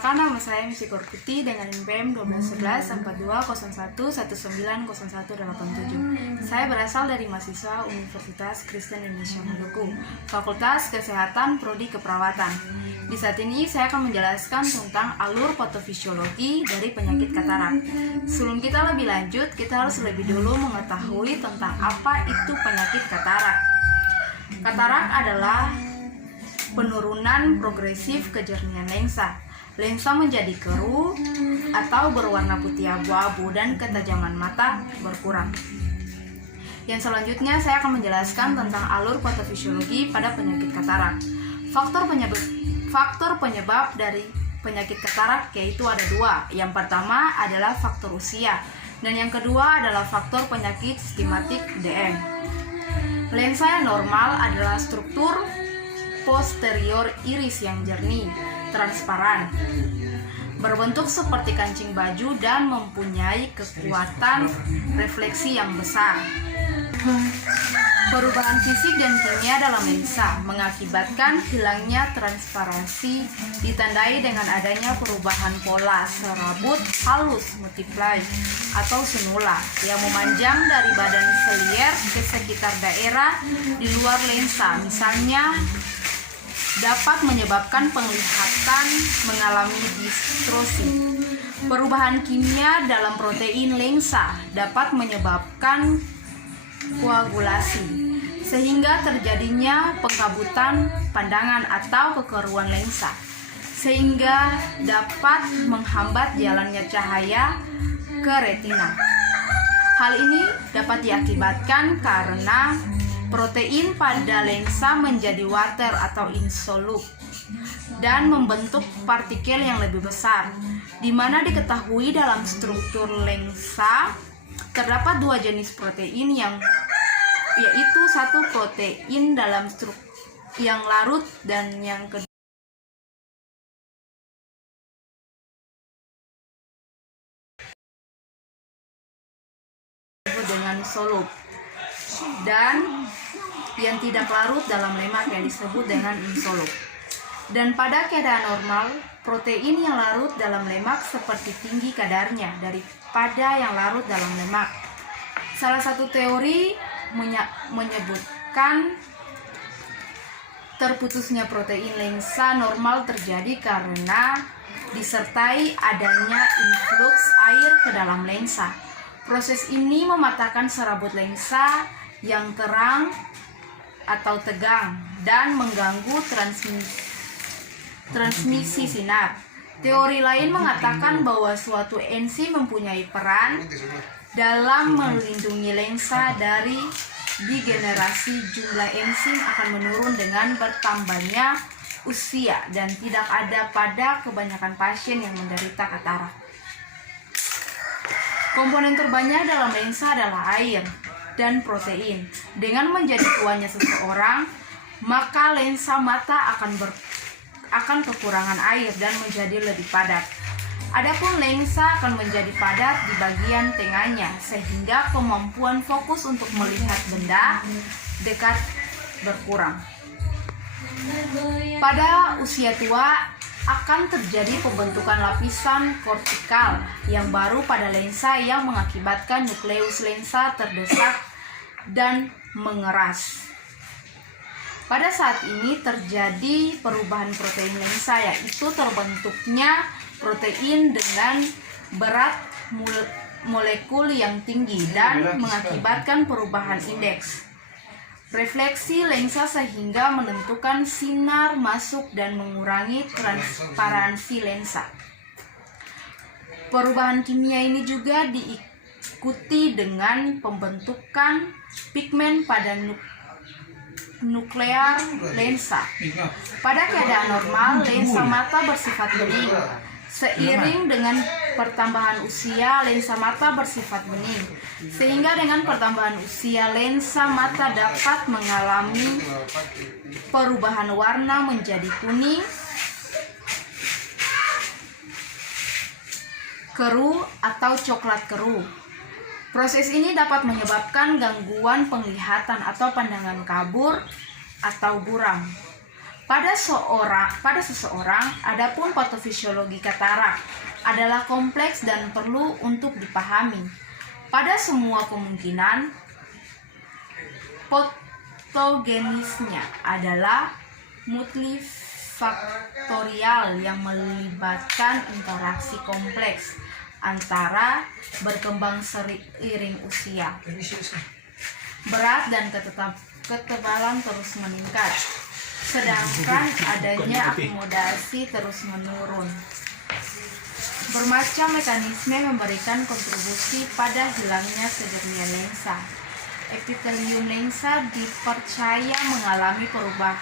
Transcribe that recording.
Perkenalkan, nama saya Misi Korkuti dengan NPM 1211-4201-190187. Saya berasal dari mahasiswa Universitas Kristen Indonesia Maluku, Fakultas Kesehatan Prodi Keperawatan. Di saat ini saya akan menjelaskan tentang alur patofisiologi dari penyakit katarak. Sebelum kita lebih lanjut, kita harus lebih dulu mengetahui tentang apa itu penyakit katarak. Katarak adalah penurunan progresif kejernihan lensa. Lensa menjadi keruh atau berwarna putih abu-abu dan ketajaman mata berkurang. Yang selanjutnya saya akan menjelaskan tentang alur patofisiologi pada penyakit katarak. Faktor penyebab dari penyakit katarak yaitu ada dua. Yang pertama adalah faktor usia dan yang kedua adalah faktor penyakit sistematik DM. Lensa yang normal adalah struktur posterior iris yang jernih, transparan, berbentuk seperti kancing baju dan mempunyai kekuatan refleksi yang besar. Perubahan fisik dan kimia dalam lensa mengakibatkan hilangnya transparansi, ditandai dengan adanya perubahan pola serabut halus multiply atau senula yang memanjang dari badan selier ke sekitar daerah di luar lensa. Misalnya dapat menyebabkan penglihatan mengalami distrosi. Perubahan kimia dalam protein lensa dapat menyebabkan koagulasi, sehingga terjadinya pengkabutan pandangan atau kekeruan lensa, sehingga dapat menghambat jalannya cahaya ke retina. Hal ini dapat diakibatkan karena protein pada lensa menjadi water atau insoluble dan membentuk partikel yang lebih besar, di mana diketahui dalam struktur lensa terdapat dua jenis protein yaitu satu protein dalam struktur yang larut dan yang kedua dengan soluble dan yang tidak larut dalam lemak yang disebut dengan insoluble. Dan pada keadaan normal, protein yang larut dalam lemak seperti tinggi kadarnya daripada yang larut dalam lemak. Salah satu teori menyebutkan terputusnya protein lensa normal terjadi karena disertai adanya influx air ke dalam lensa. Proses ini mematahkan serabut lensa yang terang atau tegang dan mengganggu transmisi sinar. Teori lain mengatakan bahwa suatu enzim mempunyai peran dalam melindungi lensa dari degenerasi. Jumlah enzim akan menurun dengan bertambahnya usia dan tidak ada pada kebanyakan pasien yang menderita katarak. Komponen terbanyak dalam lensa adalah air dan protein. Dengan menjadi tuanya seseorang, maka lensa mata akan kekurangan air dan menjadi lebih padat. Adapun lensa akan menjadi padat di bagian tengahnya, sehingga kemampuan fokus untuk melihat benda dekat berkurang. Pada usia tua akan terjadi pembentukan lapisan kortikal yang baru pada lensa yang mengakibatkan nukleus lensa terdesak dan mengeras. Pada saat ini terjadi perubahan protein lensa, yaitu terbentuknya protein dengan berat molekul yang tinggi dan mengakibatkan perubahan indeks refleksi lensa sehingga menentukan sinar masuk dan mengurangi transparansi lensa. Perubahan kimia ini juga diikuti dengan pembentukan pigmen pada nuklear lensa. Pada keadaan normal, lensa mata bersifat bening. Seiring dengan pertambahan usia, lensa mata bersifat bening. Sehingga dengan pertambahan usia, lensa mata dapat mengalami perubahan warna menjadi kuning, keruh, atau coklat keruh. Proses ini dapat menyebabkan gangguan penglihatan atau pandangan kabur atau buram. Pada seseorang, adapun patofisiologi katarak adalah kompleks dan perlu untuk dipahami. Pada semua kemungkinan, patogenisnya adalah multifaktorial yang melibatkan interaksi kompleks antara berkembang seiring usia. Berat dan ketebalan terus meningkat, sedangkan adanya akomodasi terus menurun. Bermacam mekanisme memberikan kontribusi pada hilangnya kejernihan lensa. Epitelium lensa dipercaya mengalami perubahan